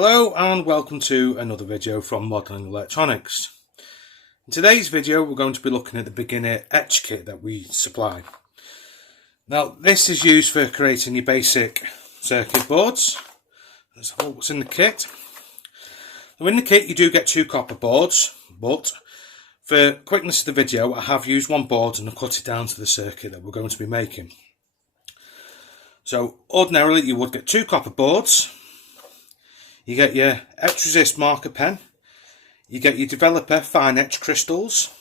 Hello and welcome to another video from Modelling Electronics. In today's video we're going to be looking at the beginner etch kit that we supply. Now this is used for creating your basic circuit boards. Let's have a look what's in the kit. Now in the kit you do get two copper boards, but for quickness of the video I have used one board and I've cut it down to the circuit that we're going to be making. So ordinarily you would get two copper boards. You get your etch resist marker pen, you get your developer fine etch crystals,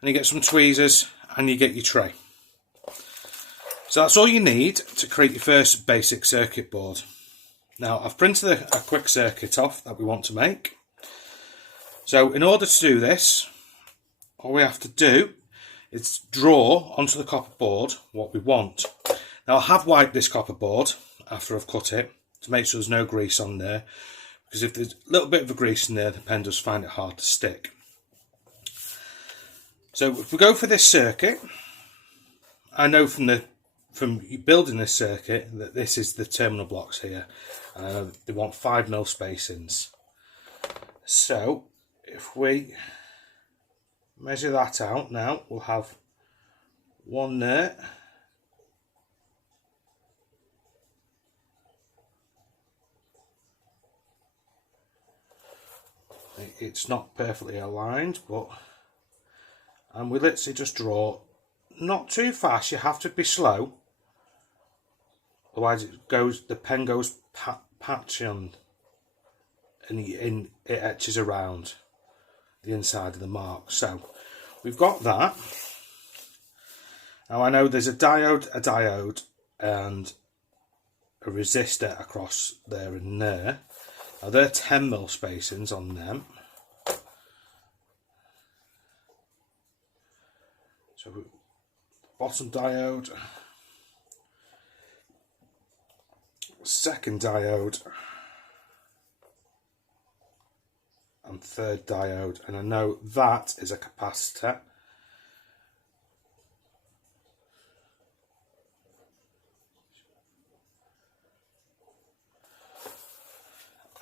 and you get some tweezers, and you get your tray. So that's all you need to create your first basic circuit board. Now I've printed a quick circuit off that we want to make. So in order to do this, all we have to do is draw onto the copper board what we want. Now I have wiped this copper board after I've cut it, to make sure there's no grease on there, because if there's a little bit of a grease in there the pen does find it hard to stick. So if we go for this circuit, I know from building this circuit that this is the terminal blocks here. They want 5mm spacings. So if we measure that out now, we'll have one there, it's not perfectly aligned, and we literally just draw not too fast. You have to be slow, otherwise the pen goes patchy and it etches around the inside of the mark. So we've got that. Now I know there's a diode and a resistor across there and there. Now they're 10mm spacings on them. So bottom diode, second diode, and third diode, and I know that is a capacitor.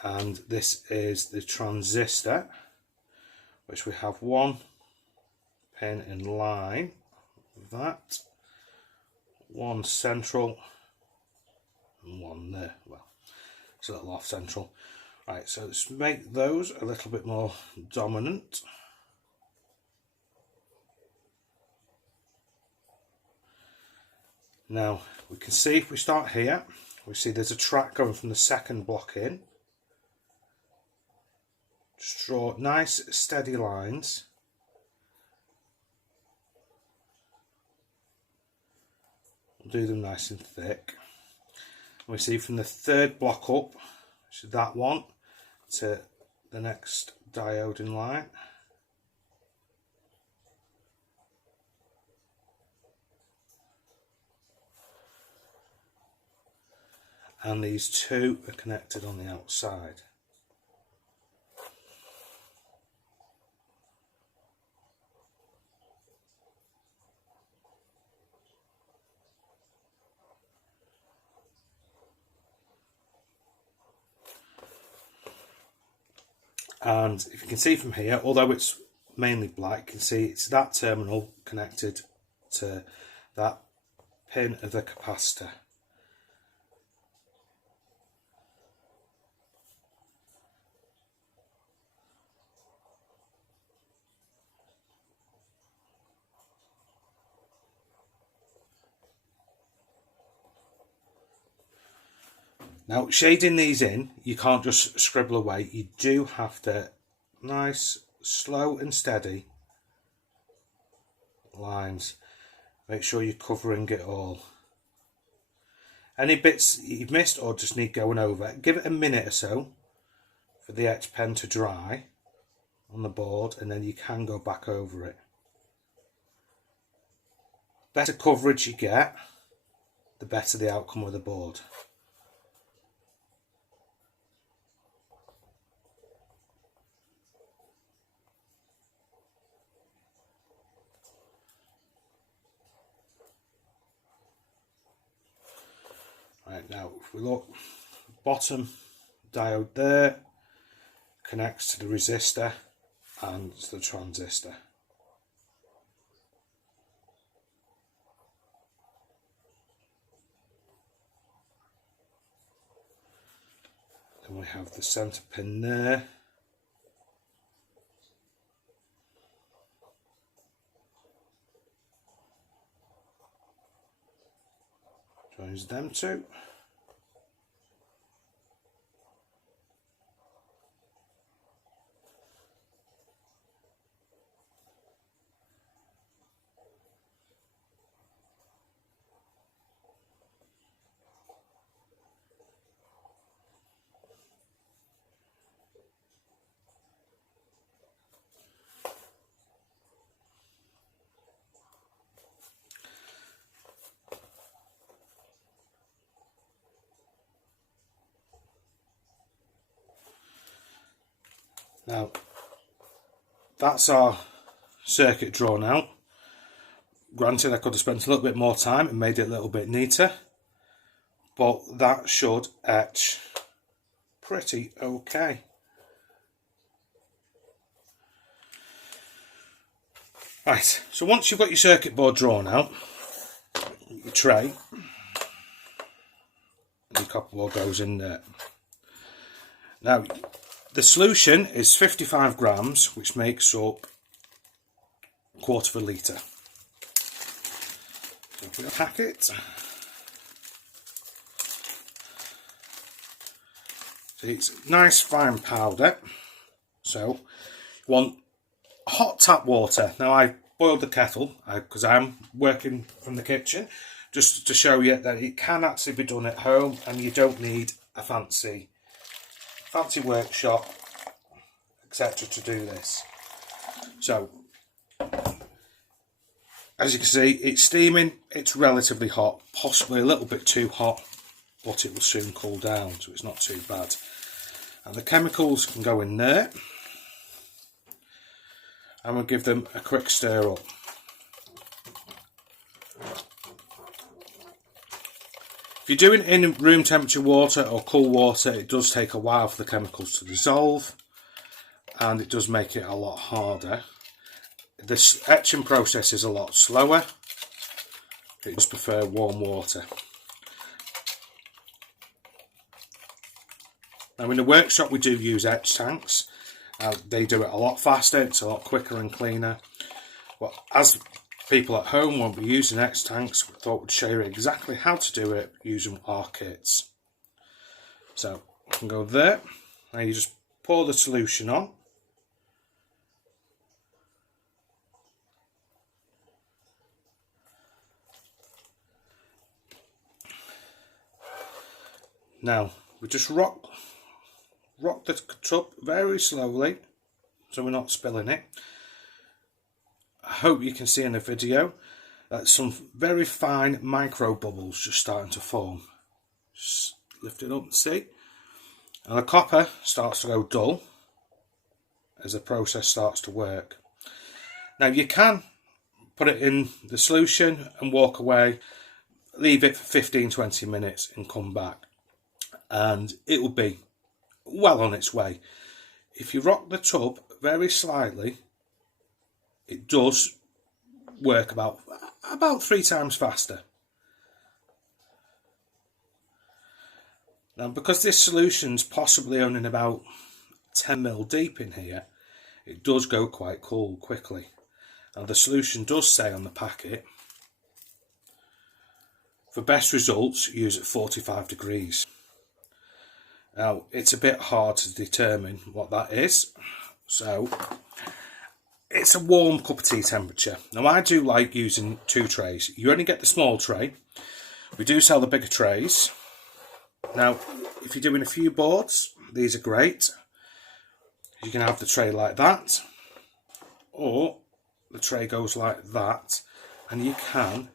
And this is the transistor, which we have one pin in line with that, one central, and one there. Well, it's a little off central. Right, so let's make those a little bit more dominant. Now we can see, if we start here, we see there's a track going from the second block in. Just draw nice steady lines. We'll do them nice and thick. And we see from the third block up, so that one, to the next diode in line. And these two are connected on the outside. And if you can see from here, although it's mainly black, you can see it's that terminal connected to that pin of the capacitor. Now shading these in, you can't just scribble away, you do have to nice, slow and steady lines. Make sure you're covering it all. Any bits you've missed or just need going over, give it a minute or so for the etch pen to dry on the board, and then you can go back over it. Better coverage you get, the better the outcome of the board. Right, now if we look bottom diode there, connects to the resistor and to the transistor. Then we have the centre pin there. Joins them two. Now, that's our circuit drawn out. Granted, I could have spent a little bit more time and made it a little bit neater, but that should etch pretty okay. Right, so once you've got your circuit board drawn out, your tray, and your copper board goes in there. Now, the solution is 55 grams, which makes up 1/4 of a litre. So if we pack it, so it's nice fine powder. So you want hot tap water. Now I boiled the kettle because I'm working from the kitchen, just to show you that it can actually be done at home and you don't need a fancy workshop, etc. to do this. So as you can see, it's steaming, it's relatively hot, possibly a little bit too hot, but it will soon cool down, so it's not too bad. And the chemicals can go in there, and we'll give them a quick stir up. If you're doing it in room temperature water or cool water, it does take a while for the chemicals to dissolve, and it does make it a lot harder. This etching process is a lot slower. It does prefer warm water. Now in the workshop we do use etch tanks. They do it a lot faster, it's a lot quicker and cleaner. But as people at home won't be using etch tanks, we thought we'd show you exactly how to do it using our kits. So you can go there. Now you just pour the solution on. Now we just rock the tub very slowly so we're not spilling it. I hope you can see in the video that some very fine micro bubbles just starting to form. Just lift it up and see. And the copper starts to go dull as the process starts to work. Now you can put it in the solution and walk away, leave it for 15-20 minutes and come back, and it will be well on its way. If you rock the tub very slightly, it does work about 3 times faster. Now because this solution's possibly only about 10 ml deep in here, it does go quite cool quickly. And the solution does say on the packet, for best results use at 45 degrees. Now it's a bit hard to determine what that is, so it's a warm cup of tea temperature. Now I do like using 2 trays. You only get the small tray. We do sell the bigger trays. Now if you're doing a few boards, these are great. You can have the tray like that, or the tray goes like that, and you can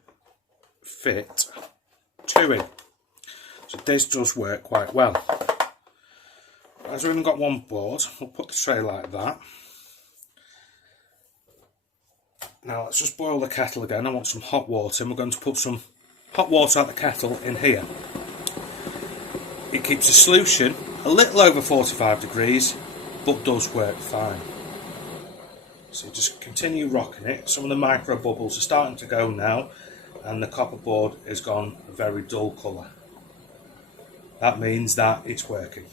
fit 2 in. So this does work quite well. As we've only got 1 board, we'll put the tray like that. Now let's just boil the kettle again. I want some hot water, and we're going to put some hot water out the kettle in here. It keeps the solution a little over 45 degrees, but does work fine. So just continue rocking it. Some of the micro bubbles are starting to go now, and the copper board has gone a very dull colour. That means that it's working.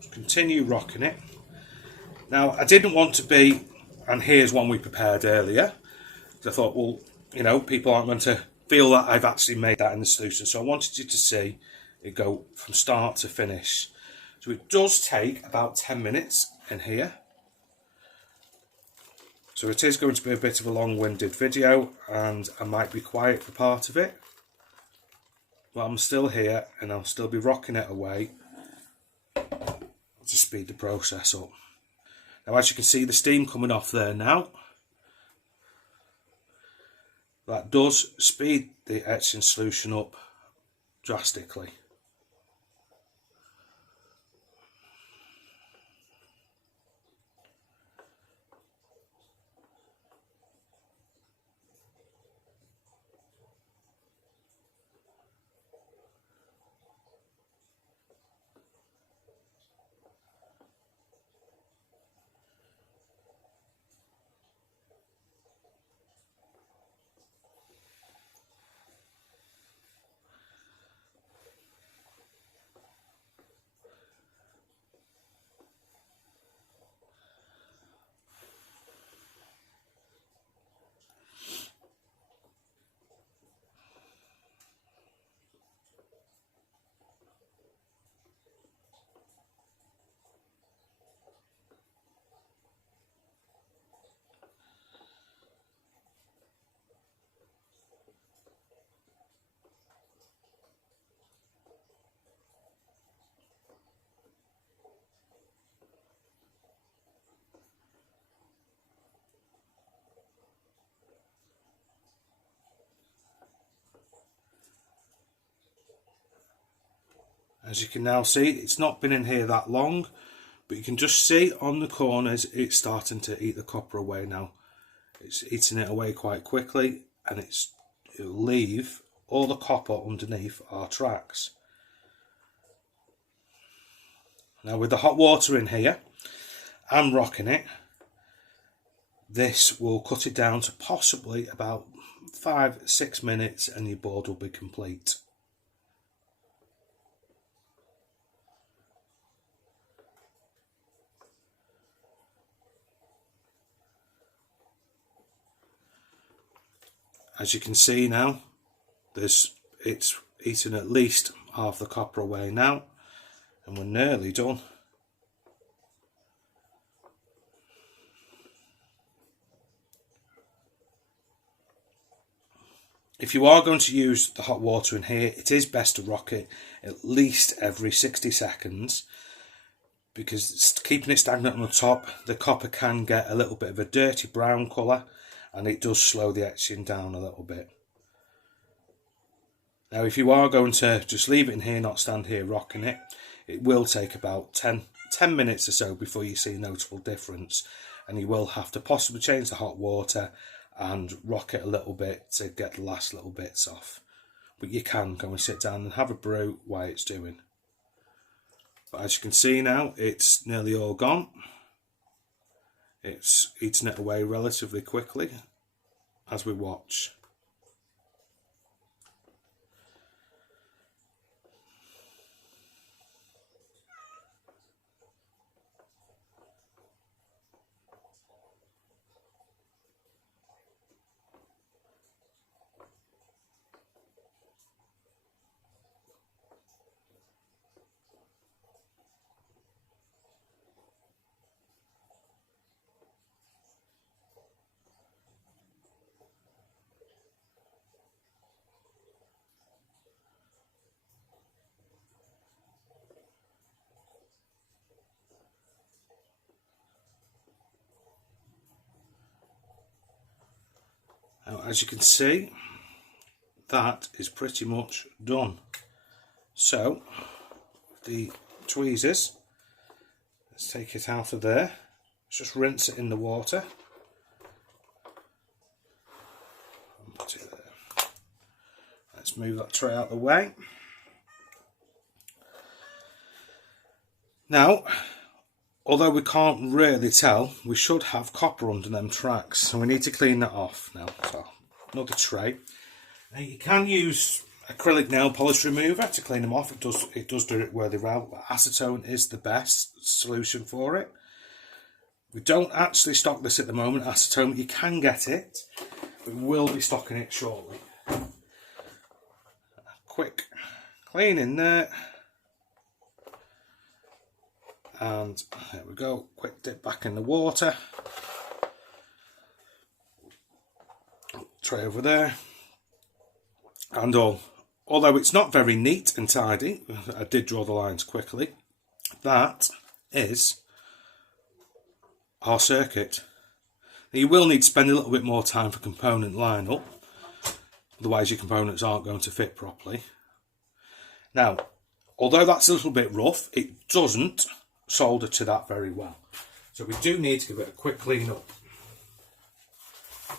Just continue rocking it. Now, I didn't want to be, and here's one we prepared earlier, because I thought, well, you know, people aren't going to feel that I've actually made that in the solution. So I wanted you to see it go from start to finish. So it does take about 10 minutes in here. So it is going to be a bit of a long-winded video, and I might be quiet for part of it. But I'm still here, and I'll still be rocking it away to speed the process up. Now, as you can see, the steam coming off there now. That does speed the etching solution up drastically. As you can now see, it's not been in here that long, but you can just see on the corners it's starting to eat the copper away now. It's eating it away quite quickly, and it'll leave all the copper underneath our tracks. Now with the hot water in here, I'm rocking it. This will cut it down to possibly about 5-6 minutes, and your board will be complete. As you can see now, it's eaten at least half the copper away now, and we're nearly done. If you are going to use the hot water in here, it is best to rock it at least every 60 seconds, because keeping it stagnant on the top, the copper can get a little bit of a dirty brown colour, and it does slow the etching down a little bit. Now if you are going to just leave it in here, not stand here rocking it, it will take about 10 minutes or so before you see a notable difference, and you will have to possibly change the hot water and rock it a little bit to get the last little bits off. But you can go and sit down and have a brew while it's doing. But as you can see now, it's nearly all gone. It's eating it away relatively quickly as we watch. Now, as you can see, that is pretty much done. So, the tweezers, let's take it out of there. Let's just rinse it in the water. put it there. Let's move that tray out of the way. Now, although we can't really tell, we should have copper under them tracks, so we need to clean that off now. So, another tray. Now, you can use acrylic nail polish remover to clean them off. It does do it where they're out. Acetone is the best solution for it. We don't actually stock this at the moment, acetone. You can get it. We will be stocking it shortly. Quick clean in there. And there we go, quick dip back in the water. Tray over there. And although it's not very neat and tidy, I did draw the lines quickly, that is our circuit. Now, you will need to spend a little bit more time for component line up, otherwise your components aren't going to fit properly. Now, although that's a little bit rough, it doesn't solder to that very well, so we do need to give it a quick clean up.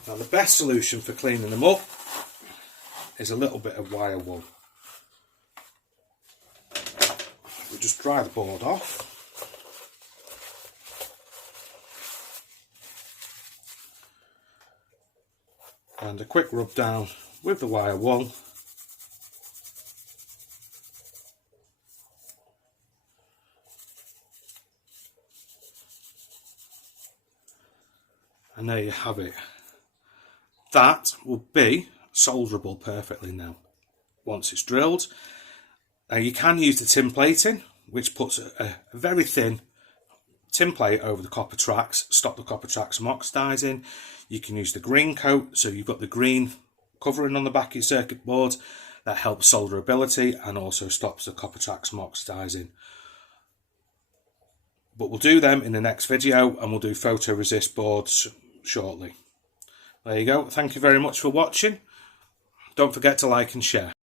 Now, the best solution for cleaning them up is a little bit of wire wool. We just dry the board off. And a quick rub down with the wire wool. And there you have it. That will be solderable perfectly now, once it's drilled. Now, you can use the tin plating, which puts a very thin tin plate over the copper tracks, stop the copper tracks from oxidising. You can use the green coat, so you've got the green covering on the back of your circuit board. That helps solderability and also stops the copper tracks from oxidising. But we'll do them in the next video, and we'll do photoresist boards shortly. There you go. Thank you very much for watching. Don't forget to like and share.